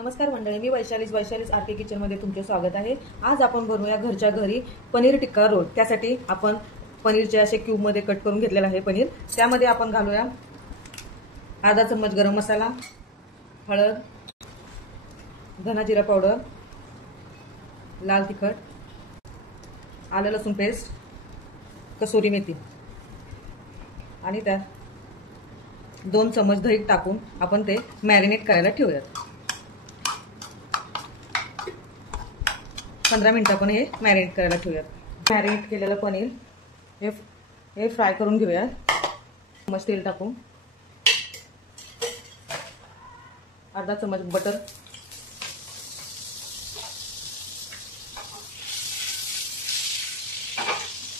नमस्कार मंडळी, मी वैशालीस आर के किचनमध्ये तुमचे स्वागत आहे। आज आपण बनवूया घरच्या घरी पनीर टिक्का रोल। त्यासाठी आपण पनीरचे असे क्यूबमध्ये कट करून घेतलेला आहे पनीर। त्यामध्ये आपण घालूया अर्धा चम्मच गरम मसाला, हळद, धना जिरा पावडर, लाल तिखट, आलं लसूण पेस्ट, कसुरी मेथी आणि त्यात 2 चम्मच दही टाकून आपण ते मॅरिनेट करायला ठेवूयात। 15 मिनिटं आपण हे मॅरिनेट करायला ठेवूयात। मॅरिनेट केलेलं पनीर हे फ्राय करून घेऊया। चम्मच तेल टाकून अर्धा चम्मच बटर,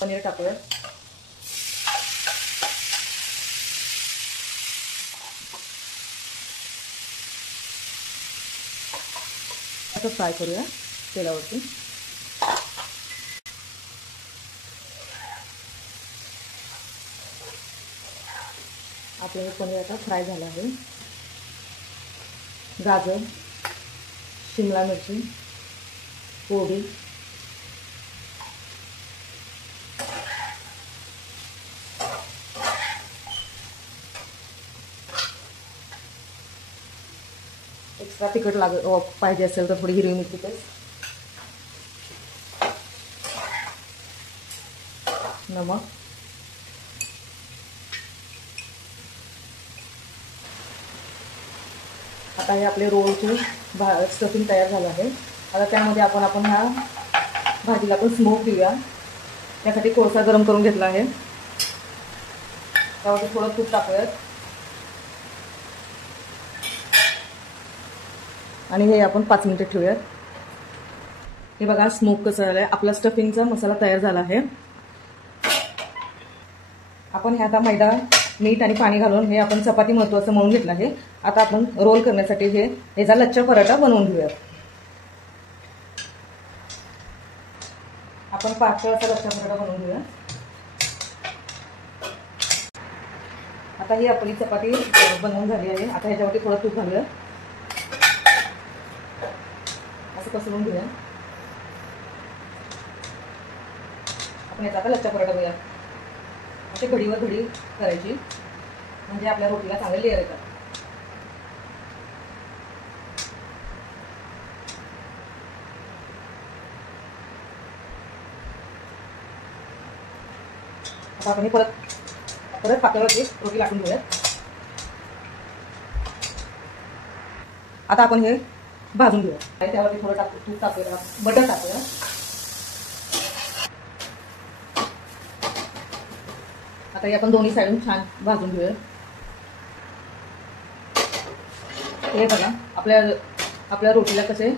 पनीर टाकूया। असं फ्राय करूया तेलावरती। आपलं हे पनीर आता फ्राय झालं आहे। गाजर, शिमला मिरची, कोबी, एक्स्ट्रा तिखट पाहिजे असेल तर थोडी हिरवी मिरची पेस्ट, नमक, आता हे आपले रोलचे स्टफिंग तयार झालं आहे। आता त्यामध्ये आपण ह्या भाजीला पण स्मोक देऊया। त्यासाठी कोळसा गरम करून घेतला आहे। त्यावरती थोडं तूप टाकूयात आणि हे आपण 5 मिनिटं ठेवूयात। हे बघा स्मोक कसं झालंय। आपला स्टफिंगचा मसाला तयार झाला आहे। आपण हे आता मैदा, मीठ आणि पाणी घालून हे आपण चपाती महत्वाचं मळून घेतलं आहे। आता आपण रोल करण्यासाठी ह्याचा लच्छा पराठा बनवून घेऊयात। आपण पातळ असा लच्छा पराठा बनवून घेऊया। आता ही आपली चपाती बनवून झाली आहे। आता ह्याच्यावरती थोडं तूप घालूया, असं पसरवून घेऊया। आपण याचा आता लच्छा पराठा बनवूया। असे घडीवर घडी करायची, म्हणजे आपल्या रोटीला चांगले लेअर येतात। आता आपण परत पातळावरती रोटी लाटून घेऊयात। आता आपण हे भाजून घेऊया। त्यावरती थोडं तूप टाकूया, बटर टाकूया। आता हे आपण दोन्ही साईडून छान भाजून घेऊया। हे बघा आपल्या रोटीला कसे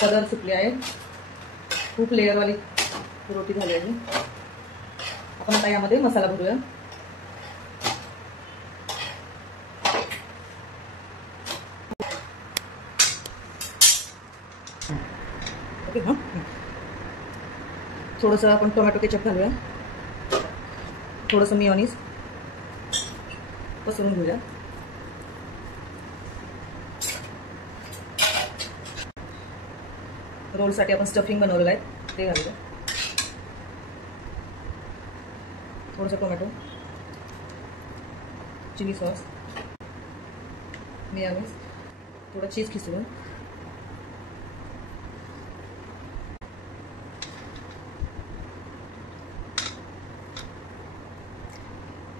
कलर सुटले आहे। खूप लेअरवाली रोटी झाली आहे। आपण आता यामध्ये मसाला भरूया। ओके, थोडंसं आपण टोमॅटो केचप घालूया, थोडंसं मेयोनीज पसरून घेऊया। रोलसाठी आपण स्टफिंग बनवलेलं आहे ते घालूया। थोडंसं टोमॅटो, चिली सॉस, मेयोनीज, थोडं चीज खिसवून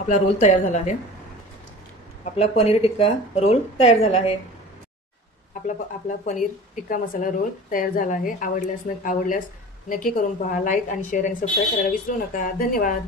आपला रोल तयार झाला आहे। आपला पनीर टिक्का रोल तयार झाला आहे। आपला पनीर टिक्का मसाला रोल तयार झाला आहे। आवडल्यास नक्की करून पहा। लाईक आणि शेअर आणि सबस्क्राईब करायला विसरू नका। धन्यवाद।